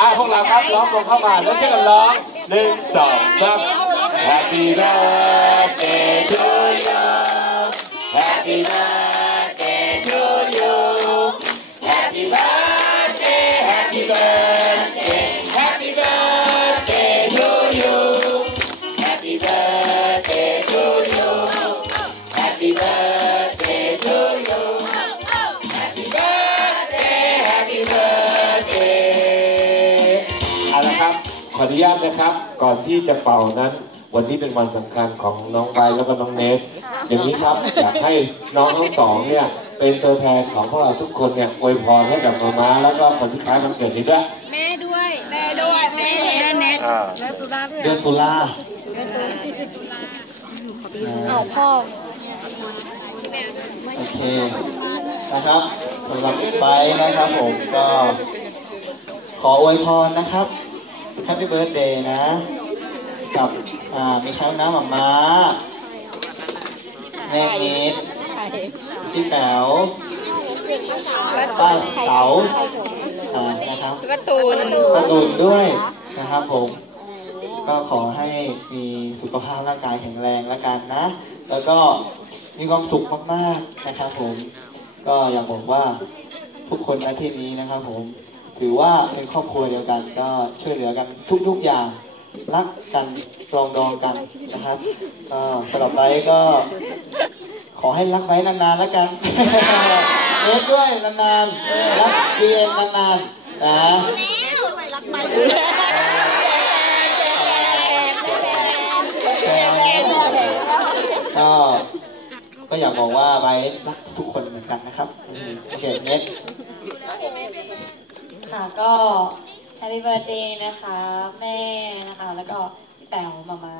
อะพวกเราครับร้องลงเข้ามาแล้วช่วยกันร้องหนึ่งสองสาม Happy birthday ออนุญาตนะครับ ก่อนที่จะเป่านั้น วันนี้เป็นวันสำคัญของน้องไบแล้วก็น้องเนทอย่างนี้ครับ อยากให้น้องทั้งสองเนี่ยเป็นตัวแทนของพวกเราทุกคนเนี่ยอวยพรให้กับมาม้าแล้วก็คนที่ค้ายวันเกิดนี้ด้วยแม่ด้วยแม่ด้วยแม่แม่แม่อ่าเดือนตุลาเอาพ่อโอเคนะครับสำหรับไปนะครับผมก็ขออวยพรนะครับ Happy Birthday นะ กับอ่ามีช้างน้ำหมาม้าแม่เนทพี่แป๋วป้าเสาอ่านะครับการะตูนประตูนด้วยนะครับผม ก็ขอให้มีสุขภาพร่างกายแข็งแรงแล้วกันนะ แล้วก็มีความสุขมากๆนะครับผม ก็อยากบอกว่าทุกคนอาที่นี้นะครับผม ถือว่าเป็นครอบครัวเดียวกันก็ช่วยเหลือกันทุกๆอย่างรักกันปรองดองกันนะครับก็สำหรับไว้ก็ ขอให้รักไว้นานๆแล้วกันเนสด้วยนานๆรักดีเอ็นนานๆนะก็ก็อยากบอกว่าไว้รักทุกคนเหมือนกันนะครับโอเคเน็ต ค่ะก็ Happy Birthday นะคะ แม่นะคะ แล้วก็พี่แป๋วมามา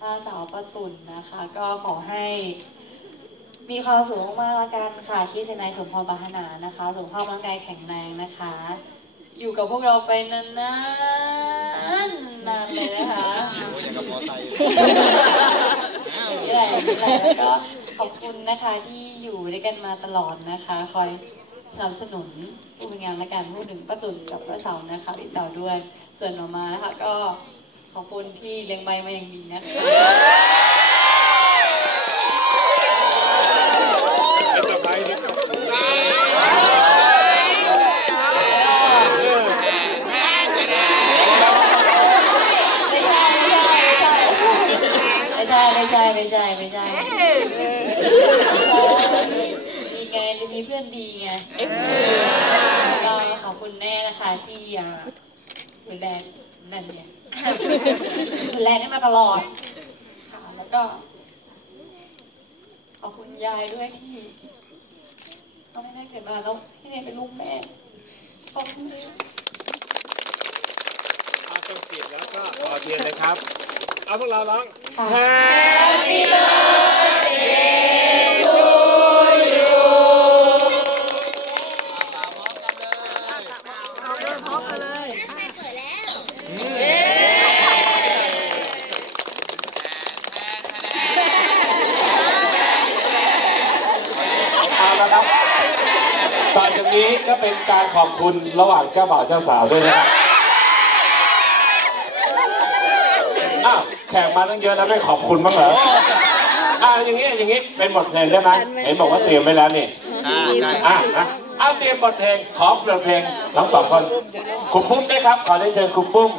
ป้าสาวป้าตุ่นนะคะ ก็ขอให้มีความสุขมากๆละกันค่ะที่เซนายสมพรปรารถนานะคะสุขภาพร่างกายแข็งแรงนะคะ อยู่กับพวกเราไปนานๆนานเลยนะคะนี่แหละนี่แหละแล้วก็ขอบคุณนะคะที่อยู่ด้วยกันมาตลอดนะคะ คอย สนับสนุนผู้เป็นงานและการพูดถึงป้าตุ่นกับป้าเสานะคะพี่เต่าด้วย ส่วนหน่อมานะคะก็ขอบคุณที่เลี้ยงใบมาอย่างดีนะคะจะสบายดีครับไม่ใช่ไม่ใช่ไม่ใช่ ไงมีเพื่อนดีไงก็ขอบคุณแม่นะคะที่อ่าดูแลนั่นเนี่ยดูแลได้มาตลอดค่ะแล้วก็ขอบคุณยายด้วยที่ต้องให้ได้เกิดมาแล้วให้ได้เป็นลูกแม่ขอบคุณเอาต้นปิดแล้วก็ต่อเทียนเลยครับ เอาพวกเราร้อง Happy birthday นี้ก็เป็นการขอบคุณระหว่างเจ้าบ่าวเจ้าสาวด้วยนะครับอ้าวแขกมาตั้งเยอะแล้วไม่ขอบคุณบ้างเหรออ่าอย่างงี้อย่างงี้เป็นบทเพลงได้ไหมเห็นบอกว่าเตรียมไว้แล้วนี่อ่าใช่อะอะเอาเตรียมบทเพลงขอเปิดเพลงทั้งสองคนคุณปุ้มด้วยครับ ขอได้เชิญคุณปุ้ม